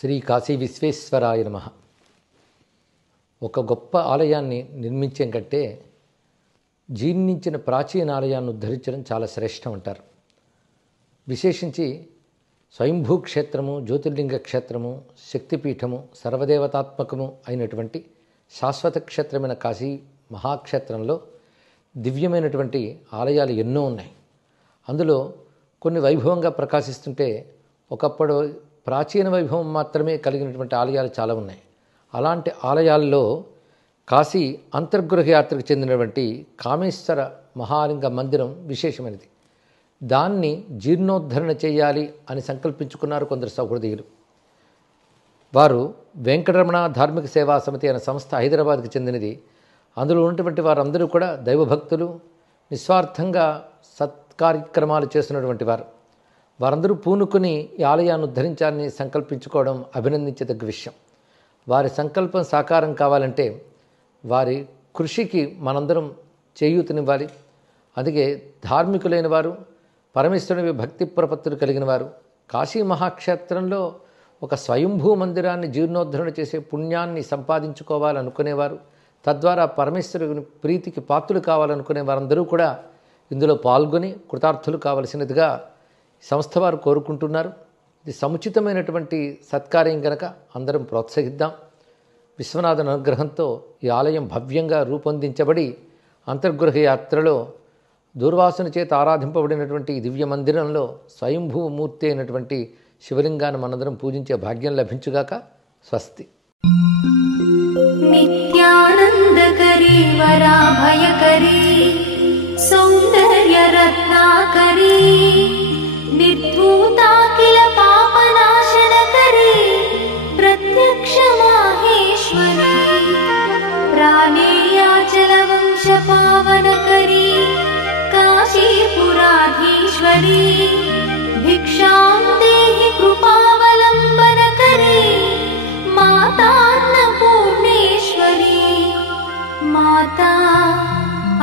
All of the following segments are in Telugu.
శ్రీ కాశీ విశ్వేశ్వరాయ నమః. ఒక గొప్ప ఆలయాన్ని నిర్మించే కంటే జీర్ణించిన ప్రాచీన ఆలయాన్ని ఉద్ధరించడం చాలా శ్రేష్టం అంటారు. విశేషించి స్వయంభూ క్షేత్రము, జ్యోతిర్లింగ క్షేత్రము, శక్తిపీఠము, సర్వదేవతాత్మకము అయినటువంటి శాశ్వత క్షేత్రమైన కాశీ మహాక్షేత్రంలో దివ్యమైనటువంటి ఆలయాలు ఎన్నో ఉన్నాయి. అందులో కొన్ని వైభవంగా ప్రకాశిస్తుంటే ఒకప్పుడు ప్రాచీన వైభవం మాత్రమే కలిగినటువంటి ఆలయాలు చాలా ఉన్నాయి. అలాంటి ఆలయాల్లో కాశీ అంతర్గృహ యాత్రకు చెందినటువంటి కామేశ్వర మహాలింగ మందిరం విశేషమైనది. దాన్ని జీర్ణోద్ధరణ చేయాలి అని సంకల్పించుకున్నారు కొందరు సహృదయులు. వారు వెంకటరమణ ధార్మిక సేవా సమితి అనే సంస్థ హైదరాబాద్కి చెందినది. అందులో ఉన్నటువంటి వారందరూ కూడా దైవభక్తులు, నిస్వార్థంగా సత్కార్యక్రమాలు చేస్తున్నటువంటి వారు. వారందరూ పూనుకుని ఈ ఆలయాన్ని ఉద్ధరించాలని సంకల్పించుకోవడం అభినందించదగ్గ విషయం. వారి సంకల్పం సాకారం కావాలంటే వారి కృషికి మనందరం చేయూతనివ్వాలి. అందుకే ధార్మికులైన వారు, పరమేశ్వరుని భక్తి ప్రపత్తులు కలిగిన వారు కాశీ మహాక్షేత్రంలో ఒక స్వయంభూ మందిరాన్ని జీర్ణోద్ధరణ చేసే పుణ్యాన్ని సంపాదించుకోవాలనుకునేవారు, తద్వారా పరమేశ్వరుని ప్రీతికి పాత్రులు కావాలనుకునే వారందరూ కూడా ఇందులో పాల్గొని కృతార్థులు కావలసినదిగా సంస్థ వారు కోరుకుంటున్నారు. ఇది సముచితమైనటువంటి సత్కార్యం కనుక అందరం ప్రోత్సహిద్దాం. విశ్వనాథుని అనుగ్రహంతో ఈ ఆలయం భవ్యంగా రూపొందించబడి అంతర్గృహ యాత్రలో దూర్వాసుని చేత ఆరాధింపబడినటువంటి ఈ దివ్య మందిరంలో స్వయంభూమూర్తి అయినటువంటి శివలింగాన్ని మనందరం పూజించే భాగ్యం లభించుగాక. స్వస్తి. నిత్యానందకరీ వరాభయకరీ సౌందర్య రత్నాకరీ నిర్ధూతాఖిల పాపనాశనకరీ ప్రత్యక్ష మాహేశ్వరీ ప్రాణేయాచల వంశ పావనకరీ కాశీపురాధీశ్వరీ భిక్షాం దేహి కృపావలంబనకరీ మాతా అన్నపూర్ణేశ్వరీ మాతా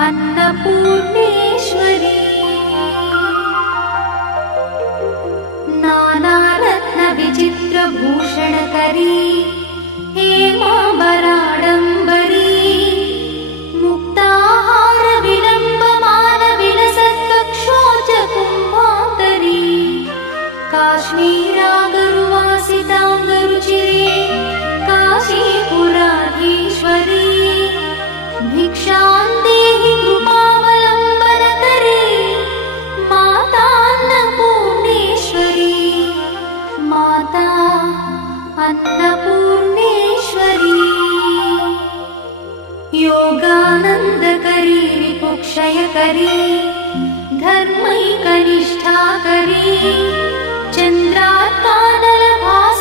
అన్నపూర్ణేశ్వరీ నానారత్న విచిత్ర భూషణకరీ హేమాంబరాడంబరీ ముక్తాహార విలంబమాన విలసత్వక్షోజ కుంభాంతరీ కాశ్మీరాగరువాసితాంగరుచిరే కాశీపురాధీశ్వరీ భిక్షాం దేహి కృపావలంబనకరీ మాతా అన్నపూర్ణేశ్వరీ మాతా అన్నపూర్ణేశ్వరీ యోగానందకరీ రిపుక్షయకరీ ధర్మైకనిష్టాకరీ చంద్రార్కానలభాస్